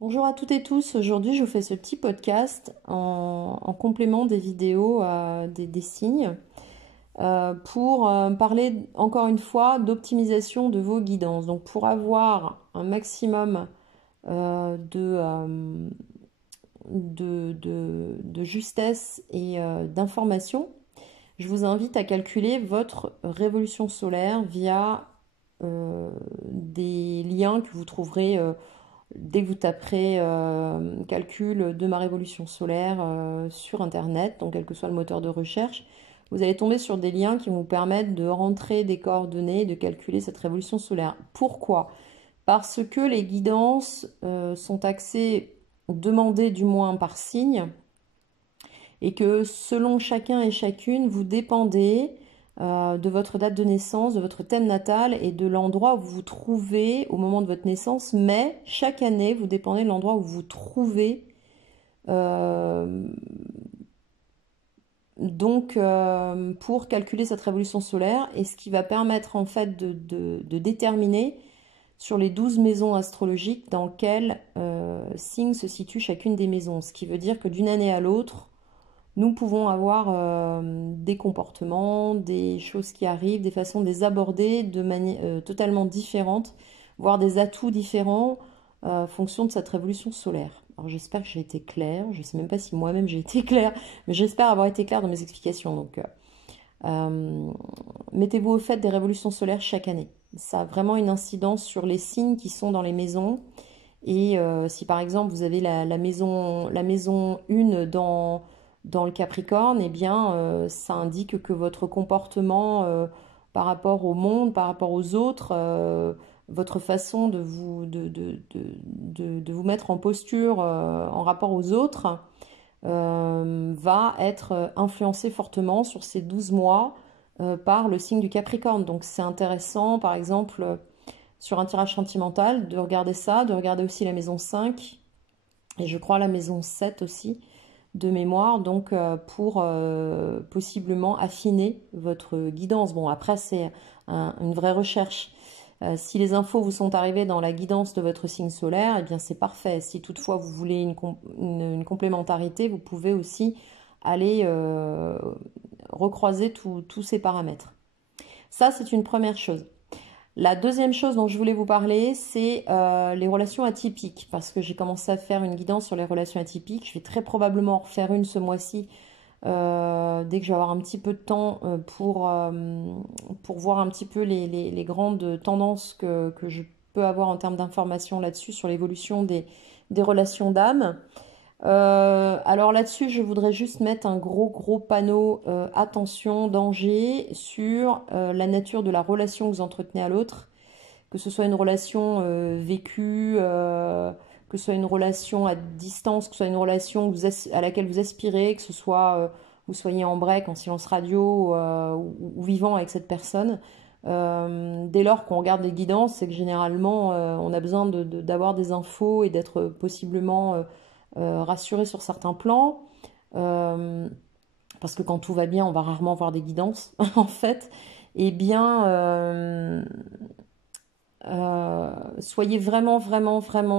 Bonjour à toutes et tous, aujourd'hui je vous fais ce petit podcast en complément des vidéos des signes pour parler encore une fois d'optimisation de vos guidances. Donc pour avoir un maximum de justesse et d'information, je vous invite à calculer votre révolution solaire via des liens que vous trouverez dès que vous taperez calcul de ma révolution solaire sur Internet, donc quel que soit le moteur de recherche, vous allez tomber sur des liens qui vont vous permettre de rentrer des coordonnées et de calculer cette révolution solaire. Pourquoi? Parce que les guidances sont axées, demandées du moins par signe, et que selon chacun et chacune, vous dépendez de votre date de naissance, de votre thème natal et de l'endroit où vous vous trouvez au moment de votre naissance, mais chaque année, vous dépendez de l'endroit où vous vous trouvez. euh, pour calculer cette révolution solaire, et ce qui va permettre en fait de déterminer sur les 12 maisons astrologiques dans quel signe se situe chacune des maisons. Ce qui veut dire que d'une année à l'autre, nous pouvons avoir des comportements, des choses qui arrivent, des façons de les aborder de manière totalement différente, voire des atouts différents en fonction de cette révolution solaire. Alors j'espère que j'ai été claire, je ne sais même pas si moi-même j'ai été claire, mais j'espère avoir été claire dans mes explications. Donc euh, mettez-vous au fait des révolutions solaires chaque année. Ça a vraiment une incidence sur les signes qui sont dans les maisons. Et si par exemple vous avez la maison 1 dans le Capricorne, eh bien ça indique que votre comportement par rapport au monde, par rapport aux autres, votre façon de vous mettre en posture en rapport aux autres va être influencé fortement sur ces 12 mois par le signe du Capricorne. Donc c'est intéressant par exemple sur un tirage sentimental, de regarder ça, de regarder aussi la maison 5 et je crois la maison 7 aussi de mémoire, donc pour possiblement affiner votre guidance. Bon, après, c'est une vraie recherche. Si les infos vous sont arrivées dans la guidance de votre signe solaire, eh bien c'est parfait. Si toutefois vous voulez une complémentarité, vous pouvez aussi aller recroiser tous ces paramètres. Ça, c'est une première chose. La deuxième chose dont je voulais vous parler, c'est les relations atypiques, parce que j'ai commencé à faire une guidance sur les relations atypiques. Je vais très probablement en refaire une ce mois-ci, dès que je vais avoir un petit peu de temps pour voir un petit peu les grandes tendances que je peux avoir en termes d'informations là-dessus, sur l'évolution des relations d'âme. Alors là-dessus, je voudrais juste mettre un gros panneau attention, danger sur la nature de la relation que vous entretenez à l'autre, que ce soit une relation vécue, que ce soit une relation à distance, que ce soit une relation à laquelle vous aspirez, que ce soit vous soyez en break, en silence radio ou vivant avec cette personne. Dès lors qu'on regarde les guidances, c'est que généralement on a besoin d'avoir des infos et d'être possiblement rassuré sur certains plans. Euh, parce que quand tout va bien, on va rarement voir des guidances en fait. Eh bien, soyez vraiment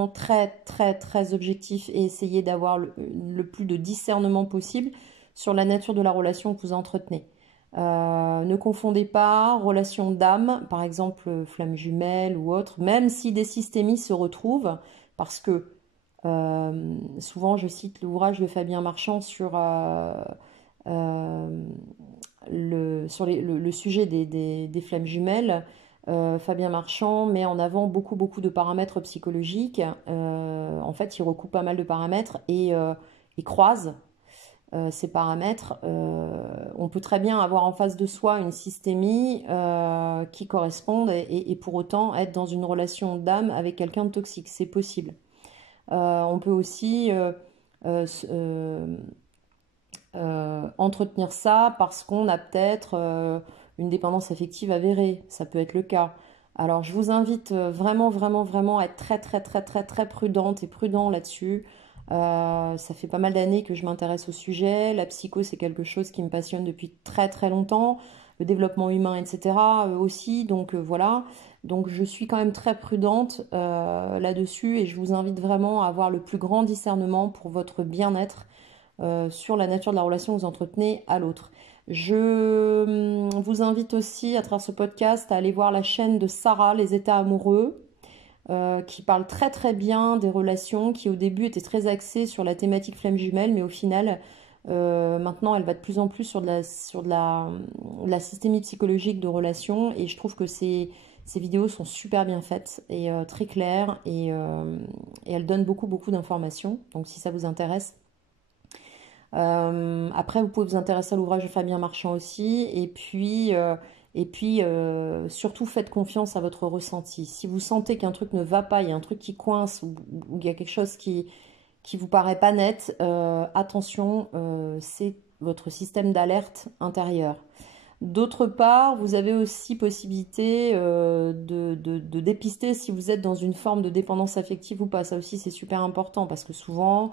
très objectif et essayez d'avoir le plus de discernement possible sur la nature de la relation que vous entretenez. Ne confondez pas relation d'âme, par exemple flamme jumelle ou autre, même si des systémies se retrouvent, parce que souvent je cite l'ouvrage de Fabien Marchand euh, le sujet des flammes jumelles. Fabien Marchand met en avant beaucoup de paramètres psychologiques. En fait, il recoupe pas mal de paramètres et il croise ces paramètres. On peut très bien avoir en face de soi une systémie qui corresponde et pour autant être dans une relation d'âme avec quelqu'un de toxique. C'est possible. On peut aussi euh, euh, entretenir ça parce qu'on a peut-être une dépendance affective avérée. Ça peut être le cas. Alors je vous invite vraiment à être très prudente et prudent là-dessus. Ça fait pas mal d'années que je m'intéresse au sujet. La psycho, c'est quelque chose qui me passionne depuis très longtemps. Le développement humain, etc. Aussi. Donc voilà. Donc je suis quand même très prudente là-dessus et je vous invite vraiment à avoir le plus grand discernement pour votre bien-être sur la nature de la relation que vous entretenez à l'autre. Je vous invite aussi à travers ce podcast à aller voir la chaîne de Sarah, Les États amoureux, qui parle très très bien des relations, qui au début était très axée sur la thématique flamme jumelle, mais au final, maintenant elle va de plus en plus sur de la systémie psychologique de relations, et je trouve que ces vidéos sont super bien faites et très claires, et elles donnent beaucoup beaucoup d'informations, donc si ça vous intéresse. Après, vous pouvez vous intéresser à l'ouvrage de Fabien Marchand aussi. Et puis, surtout, faites confiance à votre ressenti. Si vous sentez qu'un truc ne va pas, il y a un truc qui coince ou il y a quelque chose qui vous paraît pas net, attention, c'est votre système d'alerte intérieur. D'autre part, vous avez aussi possibilité de dépister si vous êtes dans une forme de dépendance affective ou pas. Ça aussi, c'est super important parce que souvent,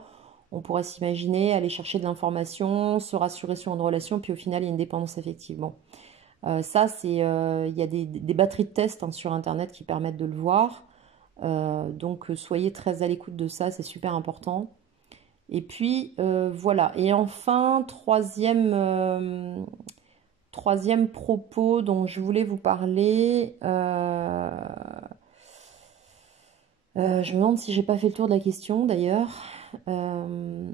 on pourrait s'imaginer aller chercher de l'information, se rassurer sur une relation, puis au final, il y a une dépendance affective. Bon, ça, il y a des batteries de tests hein, sur Internet qui permettent de le voir. Donc, soyez très à l'écoute de ça, c'est super important. Et puis, voilà. Et enfin, troisième propos dont je voulais vous parler. Je me demande si j'ai pas fait le tour de la question d'ailleurs. Euh,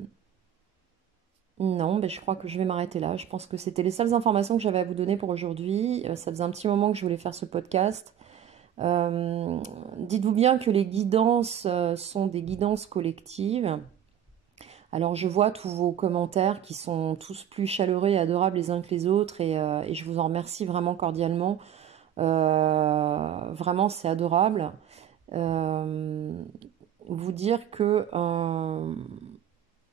non, ben je crois que je vais m'arrêter là. Je pense que c'était les seules informations que j'avais à vous donner pour aujourd'hui. Ça faisait un petit moment que je voulais faire ce podcast. Euh, Dites-vous bien que les guidances sont des guidances collectives. Alors je vois tous vos commentaires qui sont tous plus chaleureux et adorables les uns que les autres et je vous en remercie vraiment cordialement. Vraiment c'est adorable. Euh, Vous dire que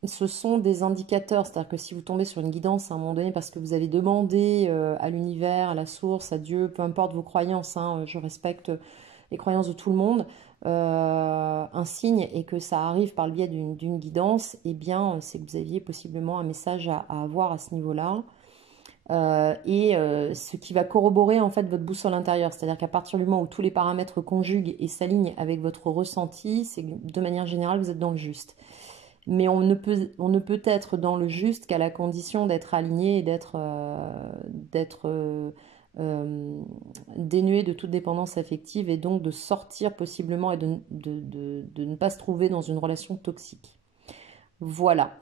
ce sont des indicateurs, c'est-à-dire que si vous tombez sur une guidance à un moment donné parce que vous avez demandé à l'univers, à la source, à Dieu, peu importe vos croyances, hein, je respecte les croyances de tout le monde, un signe et que ça arrive par le biais d'une guidance, eh bien c'est que vous aviez possiblement un message à avoir à ce niveau-là. Ce qui va corroborer en fait votre boussole intérieure, c'est-à-dire qu'à partir du moment où tous les paramètres conjuguent et s'alignent avec votre ressenti, c'est que de manière générale vous êtes dans le juste. Mais on ne peut être dans le juste qu'à la condition d'être aligné et d'être dénué de toute dépendance affective et donc de sortir possiblement et de ne pas se trouver dans une relation toxique. Voilà.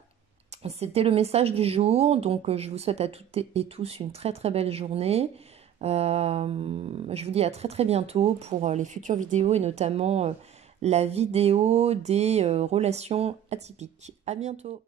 C'était le message du jour, donc je vous souhaite à toutes et tous une très très belle journée. Je vous dis à très très bientôt pour les futures vidéos et notamment la vidéo des relations atypiques. À bientôt.